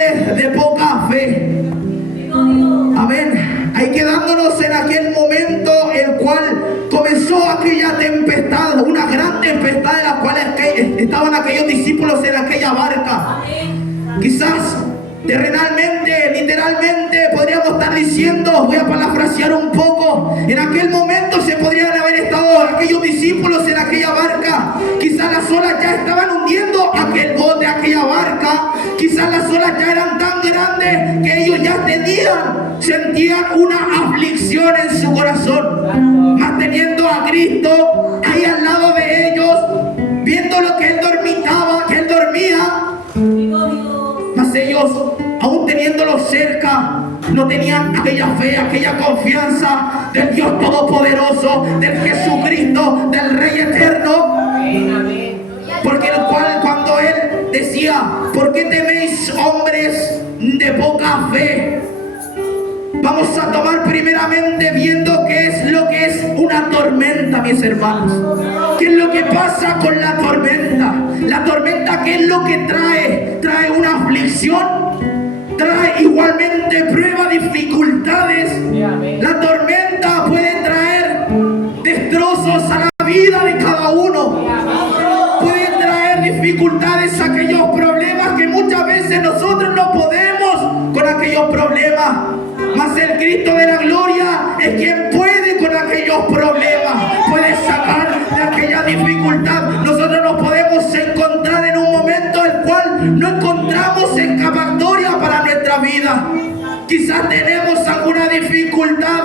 de poca fe. Amén. Ahí quedándonos en aquel momento el cual comenzó aquella tempestad, una gran tempestad en la cual estaban aquellos discípulos en aquella barca. Quizás terrenalmente, literalmente podríamos estar diciendo, voy a parafrasear un poco, en aquel momento se podrían haber estado aquellos discípulos en aquella barca. Quizás las olas ya estaban hundiendo aquel bote, aquella barca. Quizás las olas ya eran tan grandes que ellos ya sentían una aflicción en su corazón. Mas teniendo a Cristo ahí al lado de ellos, viendo lo que Él dormitaba, que Él dormía, mas ellos, aún teniéndolo cerca, no tenían aquella fe, aquella confianza del Dios Todopoderoso, del Jesucristo, del Rey Eterno. Porque el cual cuando Él decía, ¿por qué teméis, hombres de poca fe? Vamos a tomar primeramente viendo qué es lo que es una tormenta, mis hermanos. ¿Qué es lo que pasa con la tormenta? La tormenta, ¿qué es lo que trae? Trae una aflicción, trae igualmente pruebas, dificultades. La tormenta puede traer destrozos a la vida de cada uno. Puede traer dificultades, aquellos problemas que muchas veces nosotros no podemos con aquellos problemas. Mas el Cristo de la gloria es quien puede con aquellos problemas, puede sacar de aquella dificultad. Nosotros nos podemos encontrar en un momento el cual no encontramos escapatoria para nuestra vida. Quizás tenemos alguna dificultad,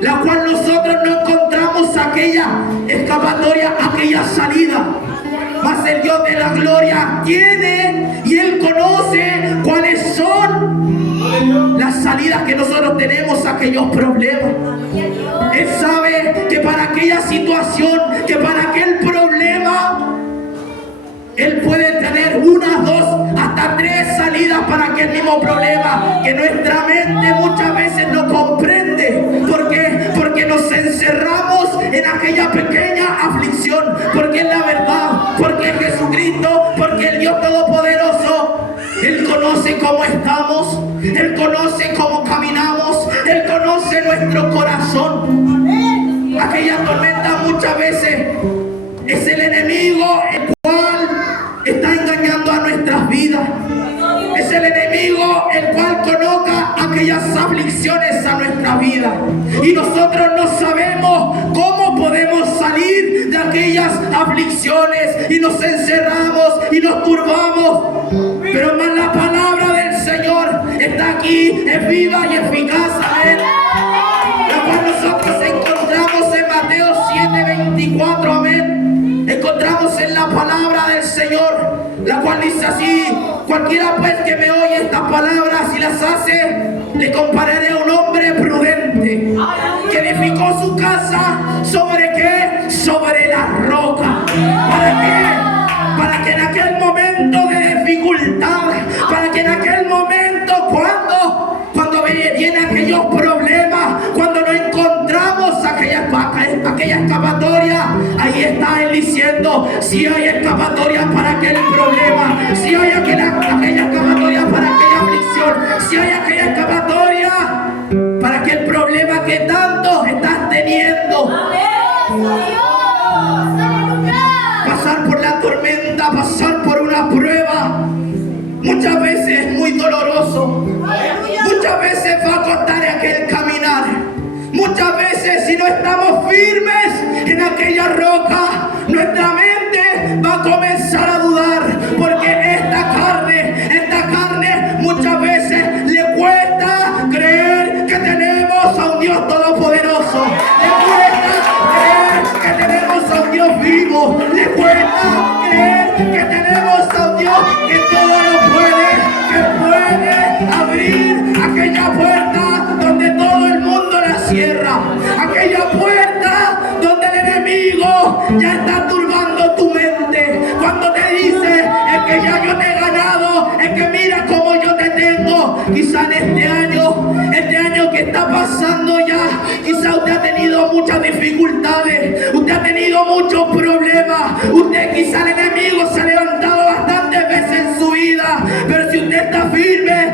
la cual nosotros no encontramos aquella escapatoria, aquella salida. Mas el Dios de la gloria tiene y Él conoce cuáles son las salidas que nosotros tenemos a aquellos problemas. Él sabe que para aquella situación, que para aquel problema, Él puede tener una, dos, hasta tres salidas para aquel mismo problema que nuestra mente muchas veces no comprende. ¿Por qué? Porque nos encerramos en aquella pequeña aflicción, porque es la verdad, porque es Jesucristo, porque el Dios Todopoderoso, Él conoce cómo estamos, Él conoce cómo caminamos, Él conoce nuestro corazón. Aquella tormenta muchas veces es el enemigo el cual está engañando a nuestras vidas. Es el enemigo el cual coloca aquellas aflicciones a nuestra vida. Y nosotros no sabemos cómo podemos salir de aquellas aflicciones y nos encerramos y nos turbamos. Pero más la palabra del Señor está aquí, es viva y eficaz. Amén. La cual nosotros encontramos en Mateo 7:24. Amén. Encontramos en la palabra del Señor, la cual dice así: cualquiera pues que me oye estas palabras y las hace, le compararé a un hombre prudente que edificó su casa ¿sobre qué? Sobre la roca. ¿Para qué? Para que en aquel momento de dificultad, para que en aquel momento cuando vienen aquellos problemas, cuando no encontramos aquella escapatoria, ahí está Él diciendo: si hay escapatoria para aquel problema, si hay aquella escapatoria para aquella aflicción, si hay aquella escapatoria para aquel problema que tanto estás teniendo. Pasar por la tormenta, pasar por una prueba, muchas veces es muy doloroso. Muchas veces va a costar aquel caminar. Muchas veces, si no estamos firmes en aquella roca, nuestra mente va a comenzar a dudar, porque esta carne muchas veces le cuesta creer que tenemos a un Dios todopoderoso. Le cuesta creer que tenemos a un Dios vivo. Le cuesta creer que tenemos a un Dios que todo lo puede, que puede abrir aquella puerta donde todo el mundo la cierra, aquella puerta donde el enemigo ya está turbando tu mente, cuando te dice: es que ya yo te he ganado, es que mira cómo yo te tengo. Quizá en este año que está pasando ya, quizá usted ha tenido muchas dificultades, usted ha tenido muchos problemas, usted quizá el enemigo se ha levantado bastantes veces en su vida, pero si usted está firme,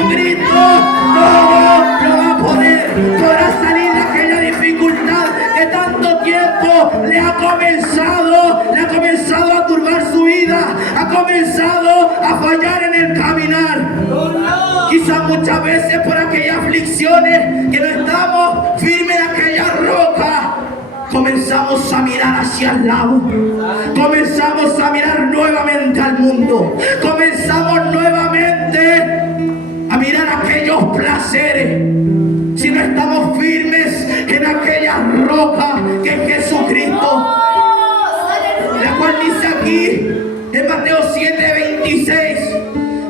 Jesucristo todo lo va a poder. Podrá salir de aquella dificultad que tanto tiempo le ha comenzado a turbar su vida, ha comenzado a fallar en el caminar. Quizás muchas veces por aquellas aflicciones que no estamos firmes en aquella roca, comenzamos a mirar hacia el lado, comenzamos a mirar nuevamente al mundo, comenzamos nuevamente a mirar aquellos placeres. Si no estamos firmes en aquella roca que es Jesucristo, la cual dice aquí en Mateo 7:26,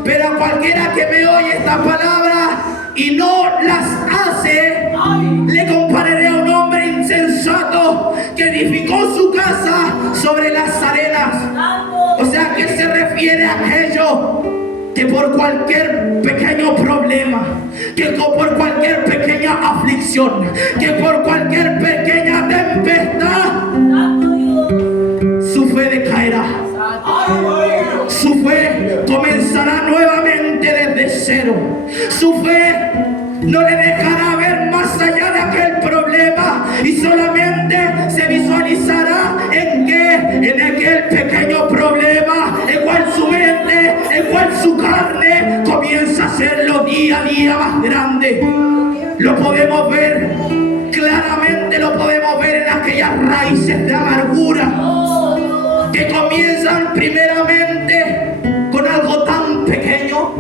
pero a cualquiera que me oye esta palabra y no las hace, le compararé a un hombre insensato que edificó su casa sobre las arenas. O sea, que se refiere a aquello que por cualquier pequeño problema, que por cualquier pequeña aflicción, que por cualquier pequeña tempestad, su fe decaerá. Su fe comenzará nuevamente desde cero. Su fe no le dejará ver más allá de aquel problema y solamente se visualizará en aquel pequeño problema, en cual su mente, en cual su carne comienza a hacerlo día a día más grande. Lo podemos ver claramente, lo podemos ver en aquellas raíces de amargura que comienzan primeramente con algo tan pequeño,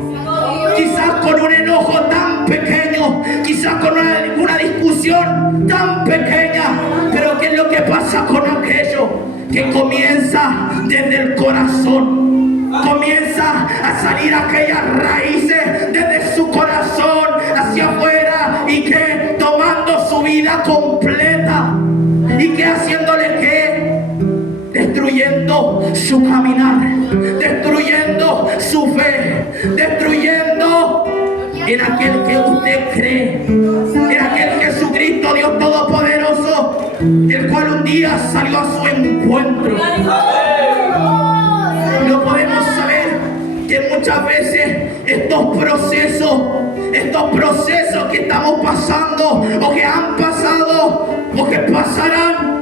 quizás con un enojo tan pequeño, quizás con una discusión tan pequeña. Pero ¿qué es lo que pasa con aquello? Que comienza desde el corazón, comienza a salir aquellas raíces desde su corazón hacia afuera, y que tomando su vida completa, y que haciéndole que destruyendo su caminar, destruyendo su fe, destruyendo en aquel que usted cree, en aquel Jesucristo Dios Todopoderoso, el cual un día salió a su encuentro. Lo podemos saber que muchas veces estos procesos que estamos pasando, o que han pasado, o que pasarán,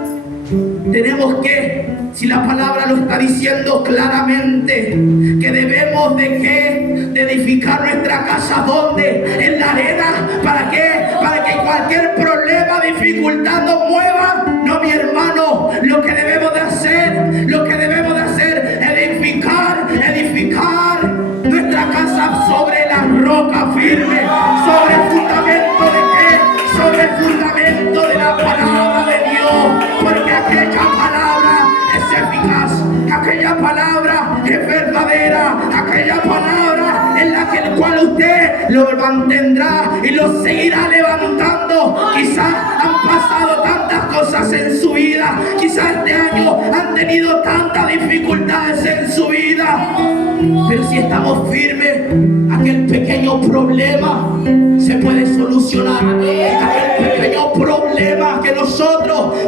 tenemos que, si la palabra lo está diciendo claramente, que debemos de edificar nuestra casa, ¿dónde? En la arena. ¿Para qué? Para que cualquier problema, dificultad nos mueva. No, mi hermano, lo que debemos de hacer, edificar nuestra casa sobre la roca firme, sobre el fundamento de qué, sobre el fundamento de la palabra de Dios, porque aquella palabra es eficaz, aquella palabra es verdadera, aquella palabra en la que el cual usted lo mantendrá y lo seguirá levantando. Quizás han pasado tantas cosas en su vida, quizás este año han tenido tantas dificultades en su vida, pero si estamos firmes, aquel pequeño problema se puede solucionar. Aquel pequeño problema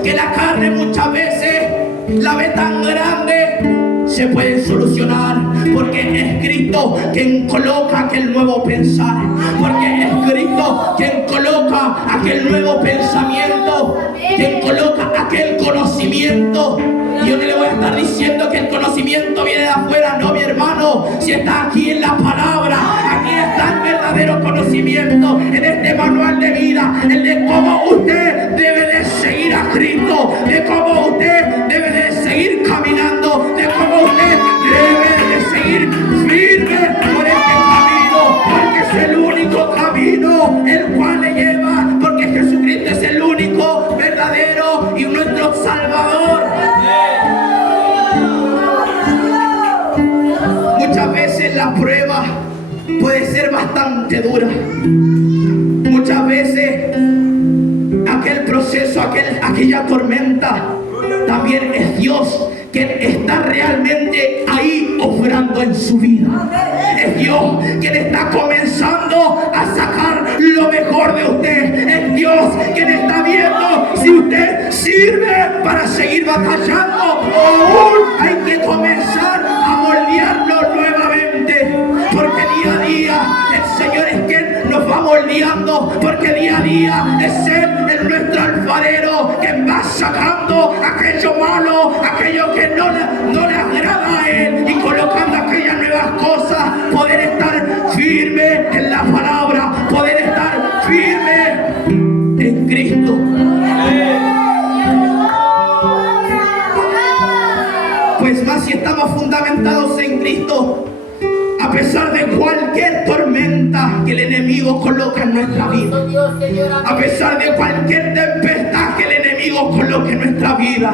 que la carne muchas veces la ve tan grande, se puede solucionar, porque es Cristo quien coloca aquel nuevo pensar, porque es Cristo quien coloca aquel nuevo pensamiento, quien coloca aquel conocimiento. Yo no le voy a estar diciendo que el conocimiento viene de afuera, no, mi hermano. Si está aquí en la palabra, aquí está el verdadero conocimiento, en este manual de vida, el de cómo usted debe de seguir a Cristo, de cómo usted debe de seguir caminando, de cómo usted debe de seguir firme por este camino, porque es el único camino el cual le lleva, porque Jesucristo es el único verdadero y nuestro Salvador. Muchas veces la prueba puede ser bastante dura. Muchas veces aquel proceso, aquella tormenta, también es Dios quien está realmente ahí obrando en su vida. Es Dios quien está comenzando a sacar lo mejor de usted. Es Dios quien está viendo si usted sirve para seguir batallando, o aún hay que comenzar a moldearlo nuevamente, porque día a día el Señor es que sacando aquello malo, aquello que no le agrada a Él y colocando aquellas nuevas cosas, poder estar firme en la palabra, poder estar firme en Cristo. Pues más si estamos fundamentados en Cristo, a pesar de cualquier tormenta que el enemigo coloca en nuestra vida, a pesar de cualquier tempestad que el enemigo coloque en nuestra vida,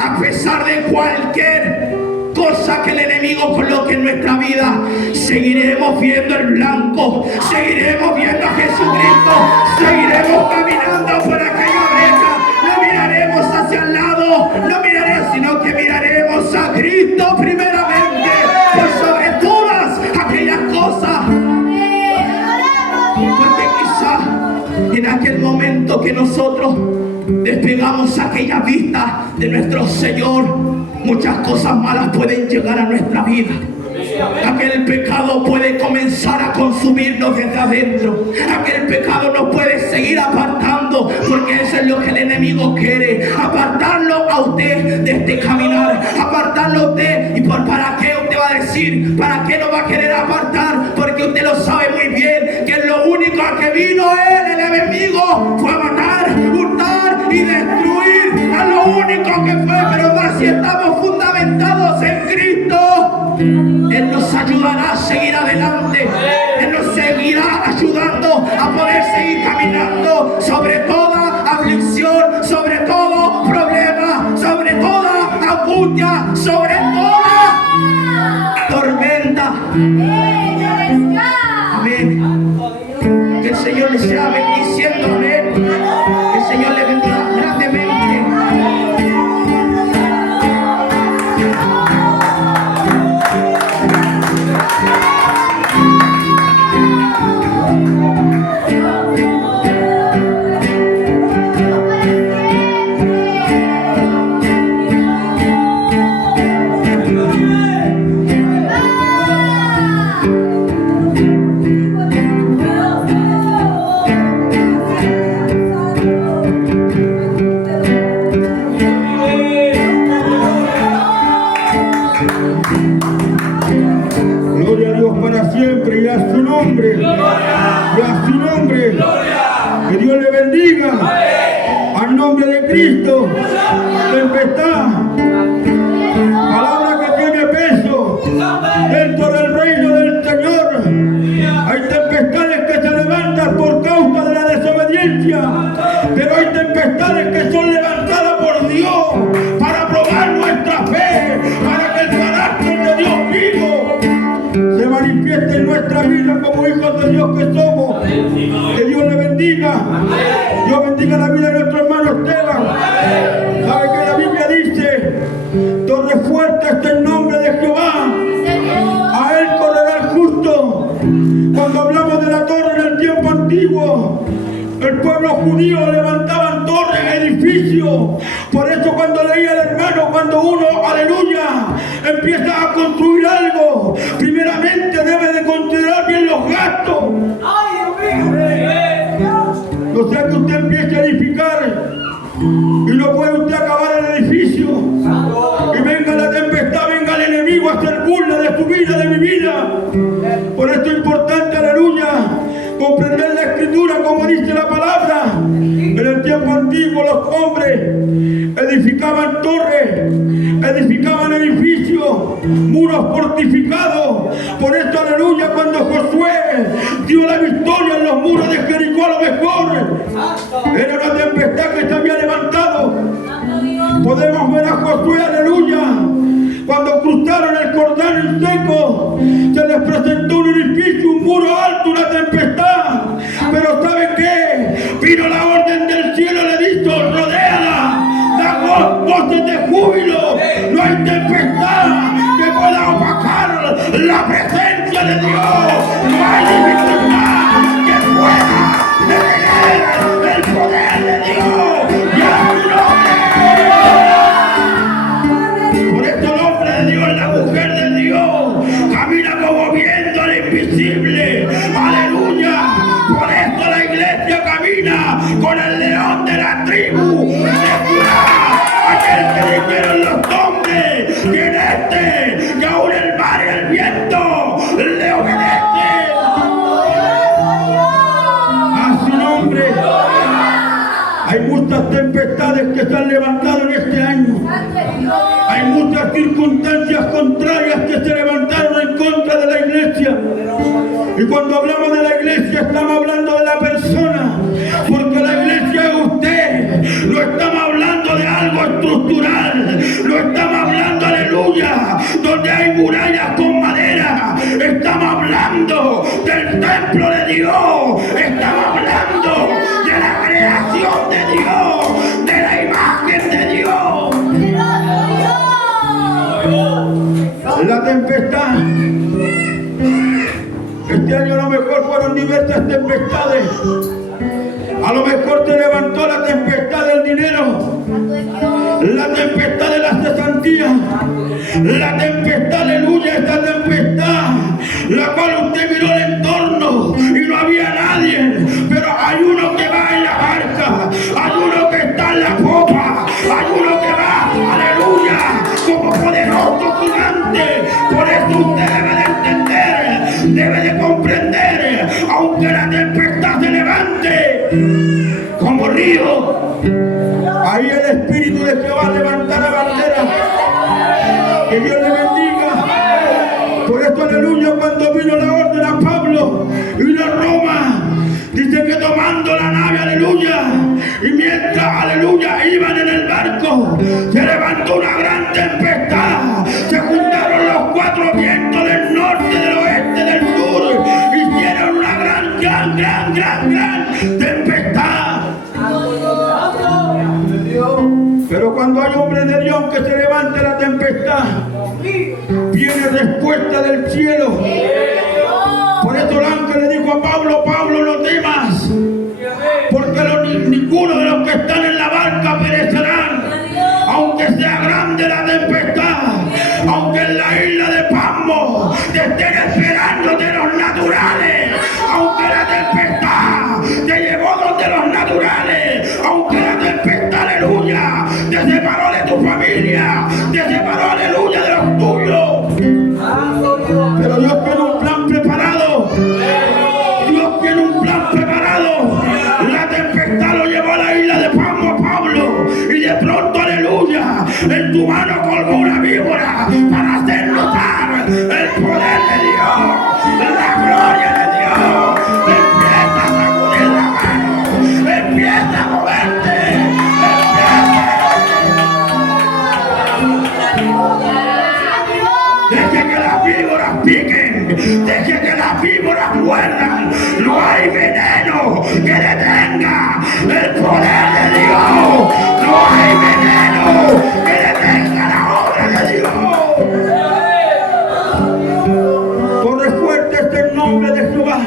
a pesar de cualquier cosa que el enemigo coloque en nuestra vida, seguiremos viendo el blanco, seguiremos viendo a Jesucristo, seguiremos caminando por aquella brecha, no miraremos hacia el lado, no miraremos, sino que miraremos a Cristo primeramente, por sobre todas aquellas cosas. Porque quizá en aquel momento que nosotros despegamos aquella vista de nuestro Señor, muchas cosas malas pueden llegar a nuestra vida. Aquel pecado puede comenzar a consumirnos desde adentro. Aquel pecado nos puede seguir apartando, porque eso es lo que el enemigo quiere, apartarlo a usted de este caminar, apartarlo a usted. ¿Y para qué usted va a decir? ¿Para qué lo va a querer apartar? Porque usted lo sabe muy bien, que lo único a que vino él, el enemigo, fue a matar, hurtar y destruir. A lo único que fue. Pero más si estamos fundamentados en Cristo, Él nos ayudará a seguir adelante. Él nos seguirá ayudando a poder seguir caminando sobre toda aflicción, sobre todo problema, sobre toda angustia, sobre toda tormenta. Amén. Que el Señor les sea bendiciendo. Amén. Que el Señor les bendiga grandemente. Siempre y a su nombre, que Dios le bendiga, al nombre de Cristo. Tempestad, palabra que tiene peso dentro del reino del Señor. Hay tempestades que se levantan por causa de la desobediencia, pero hay tempestades que son levantadas por Dios para probar nuestra fe, para que el carácter de Dios vivo se manifieste en nuestra vida como hijos de Dios que somos. Que Dios le bendiga. Dios bendiga la vida de nuestro hermano Esteban. ¿Sabe que la Biblia dice? Torre fuerte está el nombre de Jehová. A él correrá el justo. Cuando hablamos de la torre en el tiempo antiguo, el pueblo judío levantaban torres, edificios. Por eso cuando leía el hermano, cuando uno, aleluya, empieza a construir algo, primeramente debe de considerar bien los gastos. No sea que usted empiece a edificar y no puede usted acabar el edificio. Y venga la tempestad, venga el enemigo a hacer burla de su vida, de mi vida. Por esto es importante, aleluya, comprender la escritura como dice la palabra. En el tiempo antiguo los hombres edificaban torres, edificaban edificios, muros fortificados. Por esto, aleluya, cuando Josué dio la victoria en los muros de Jericó, a lo mejor era una tempestad que se había levantado. Podemos ver a Josué, aleluya, cuando cruzaron el Jordán seco, se les presentó un edificio, un muro alto, una tempestad. Pero ¿saben qué? Vino la orden del cielo, le dijo: rodéala, da voces de júbilo. No hay tempestad que pueda opacar la presencia de Dios. No hay dificultad que pueda detener el poder de Dios. Y a su nombre. Por esto el hombre de Dios, la mujer de Dios, camina como viendo al invisible. Aleluya. Por esto la iglesia camina con el león de la tribu de Judá. que se han levantado en este año. Hay muchas circunstancias contrarias que se levantaron en contra de la iglesia. Y cuando hablamos de la iglesia estamos hablando de la persona, porque la iglesia es usted. No estamos hablando de algo estructural, no estamos hablando, aleluya, donde hay murallas con madera. Estamos hablando del templo de Dios, estamos hablando de la creación de Dios, de la imagen de Dios. La tempestad. Este año a lo mejor fueron diversas tempestades. A lo mejor te levantó la tempestad del dinero, la tempestad de la cesantía, la tempestad, aleluya, esta tempestad, la cual usted miró el entorno y no había nadie, pero hay uno que va en la barca, hay uno que está en la popa, hay uno que va, aleluya, como poderoso gigante. Por eso usted debe de entender, debe de comprender, aunque la tempestad se levante como río, ahí el Espíritu de Jehová levantará bandera. Que Dios le bendiga. Por esto, aleluya, cuando vino la orden a Pablo y vino a Roma, dice que tomando la nave, aleluya, y mientras, aleluya, iban en el barco, se levantó una gran tempestad. Se juntaron los cuatro vientos del norte, del oeste, del sur, hicieron una gran tempestad. Pero cuando hay hombres de Dios que se levante la tempestad, viene respuesta del cielo. Por eso el ángel le dijo a Pablo: Pablo, no temas, porque ninguno de los que están en la barca perecerán, aunque sea grande la tempestad, aunque en la isla de Pasmo te estén esperando de los naturales, aunque la tempestad te llevó donde los naturales, aunque la tempestad, aleluya, te separó de tu familia, te separó, aleluya, de los tuyos. Pero Dios tiene un plan preparado. Dios tiene un plan preparado. La tempestad lo llevó a la isla de Pasmo a Pablo, y de pronto, aleluya, en tu mano colgó una víbora para hacer notar el poder de Dios, la gloria de Dios. Empieza a sacudir la mano, empieza a moverte, deje que las víboras piquen, deje que las víboras muerdan. No hay veneno que detenga el poder de Dios, no hay veneno que detenga la obra de Dios. Corre fuerte este nombre de Jehová,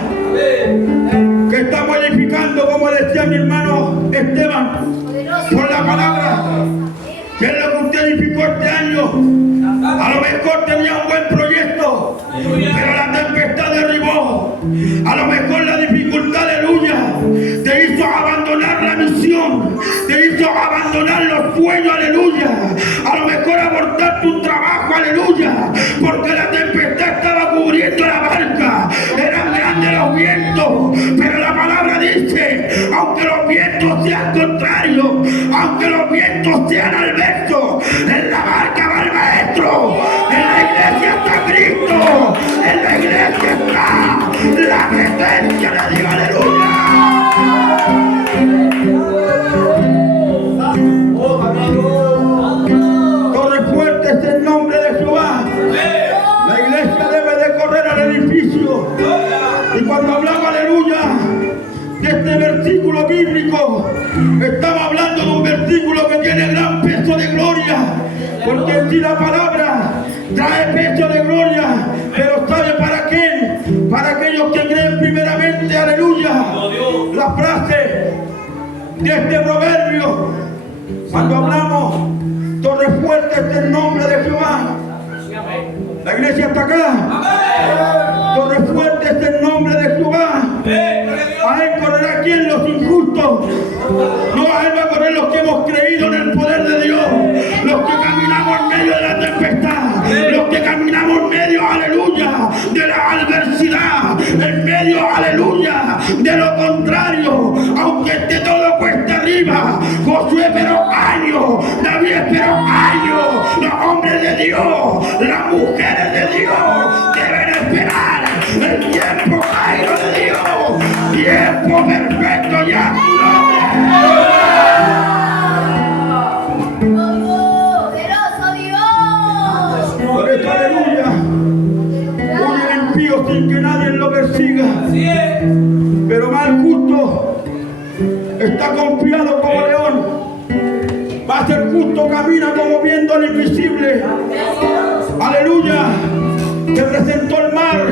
que estamos edificando, como decía mi hermano Esteban, por la palabra, que es lo que usted edificó este año. A lo mejor tenía un buen proyecto, pero la tempestad derribó. A lo mejor la dificultad, aleluya, te hizo abandonar la misión, te hizo abandonar los sueños, aleluya. A lo mejor abortar tu trabajo, aleluya, porque la tempestad estaba cubriendo la barca. Eran grandes los vientos, pero la palabra dice: aunque los vientos sean contrarios, aunque los vientos sean adversos, en la barca va el maestro, en la iglesia está Cristo, en la iglesia está la presencia de Dios, aleluya. Corre fuerte es el nombre de Jehová. La iglesia debe de correr al edificio. Y cuando hablamos, aleluya, de este versículo bíblico, estamos hablando de un versículo que tiene gran peso de gloria, porque si la palabra trae peso de gloria, pero ¿sabe para qué? Para aquellos que creen primeramente, aleluya, la frase de este proverbio. Cuando hablamos, torre fuerte es el nombre de Jehová. La iglesia está acá. Torre fuerte es el nombre de Jehová. A él correrá quien, los injustos. No, a él va a correr los que hemos creído en el poder de Dios, los que caminamos en medio de la tempestad, los que caminamos en medio, aleluya, de la adversidad, en medio, aleluya, de lo contrario. Aunque esté todo cuesta arriba, Josué, pero años justo sin que nadie lo persiga. Pero mal justo está confiado como león. Va a ser justo, camina como viendo al invisible. Aleluya. Se presentó el mar.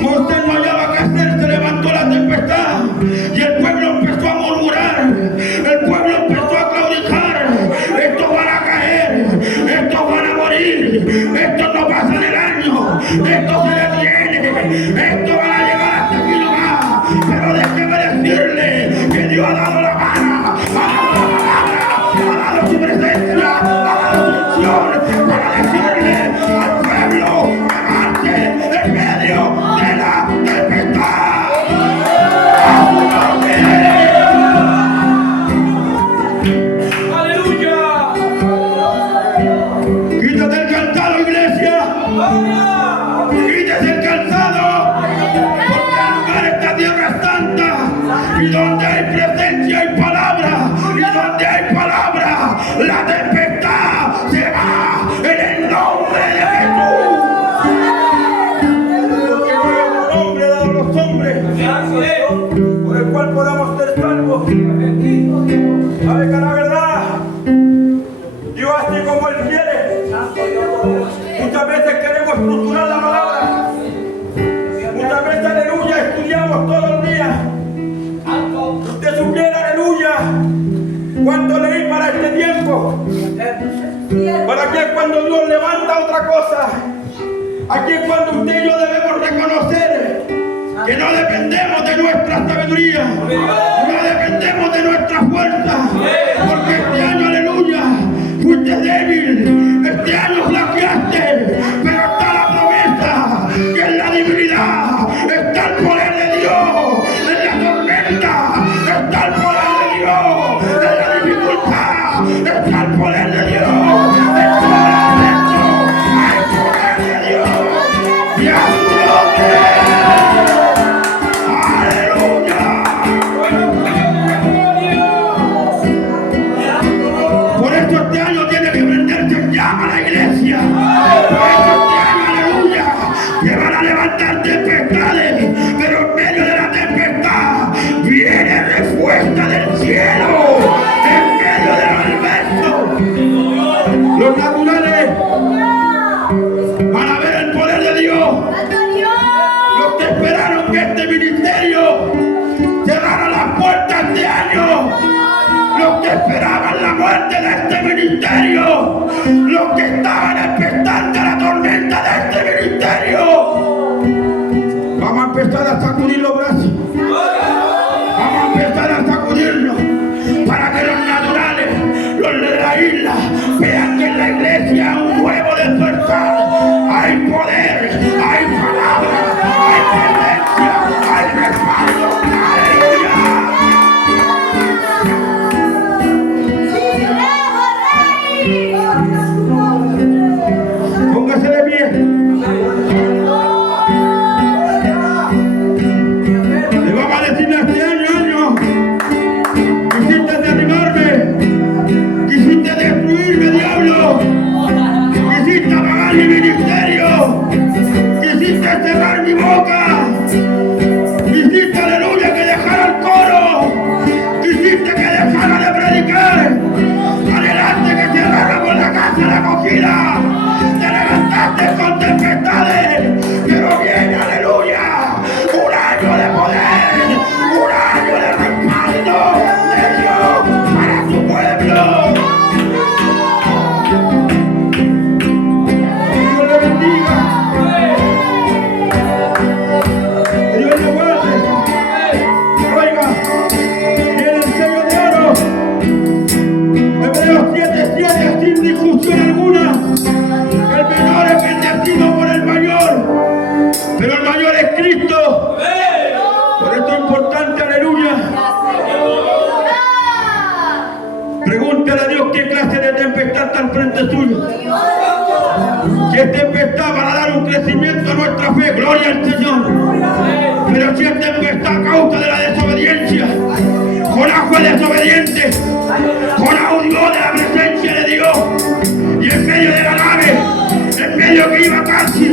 Moisés no hallaba qué hacer, se levantó la tempestad y el pueblo empezó a murmurar, el pueblo empezó a claudicar. Estos van a caer, estos van a morir, estos no pasan el año, estos se detienen, estos van a llegar hasta aquí nomás. Pero déjeme decirle que Dios ha dado la mano, ha dado la palabra, ha dado su presencia, ha dado su unción para decirle al pueblo que marche en medio de la tempestad. ¡Aleluya! Quítate el calzado, iglesia. Quítese el calzado, porque el lugar esta tierra es santa, y donde hay presencia hay palabra, y donde hay palabra la tempestad se va en el nombre de Jesús. Porque no hay otro nombre dado a los hombres por el cual podamos ser salvos. ¿Sabe que la verdad? Dios así como Él quiere. Muchas veces queremos estructurar la palabra. Muchas veces, aleluya, estudiamos todos los días. Usted supiera, aleluya, cuánto leí para este tiempo. Para que es cuando Dios levanta otra cosa. Aquí es cuando usted y yo debemos reconocer que no dependemos de nuestra sabiduría, no dependemos de nuestra fuerza, porque este año, aleluya, fuiste débil, este año flaqueaste, pero está la promesa que en la debilidad está el poder de Dios, en la tormenta está el poder de Dios, en la dificultad está el poder de Dios, en todo momento hay poder de Dios, y a su nombre. Por eso este año tiene que prenderse en llama la iglesia. Por eso este año, aleluya, que van a levantar tempestades, pero en medio de la tempestad viene respuesta del cielo. En medio de los adversos, los naturales van a ver el poder de Dios. Los que esperaron que este ministerio cerrara las puertas este año, los que esperaban la muerte de este ministerio, los que estaban expectantes a la tormenta de este ministerio, vamos a empezar a sacudir los brazos, vamos a empezar a sacudirnos para que los naturales, los de la isla, vean que en la iglesia hay un nuevo despertar, hay poder, hay palabra, hay presencia, hay respaldo. Póngase de pie. Le vamos a decir este año, quisiste derribarme, quisiste destruirme, diablo, quisiste apagar mi ministerio, quisiste cerrar mi boca, quisiste, aleluya, que dejara el coro, quisiste que dejara de predicar, adelante que cerráramos la casa de la acogida. Con tempestades, pero viene, aleluya, un año de poder, un año de respaldo de Dios para su pueblo. Dios le bendiga, Dios le guarde. Oiga, tiene el sello de oro, Hebreos 7:7, sin discusión alguna. El menor es bendecido por el mayor, pero el mayor es Cristo. Por esto es importante, aleluya. Pregúntale a Dios qué clase de tempestad está al frente suyo. Si es tempestad para dar un crecimiento a nuestra fe, gloria al Señor. Pero si es tempestad a causa de la desobediencia, Jonás fue desobediente, Jonás huyó de la presencia de Dios, y en medio de la nave, en medio que iba casi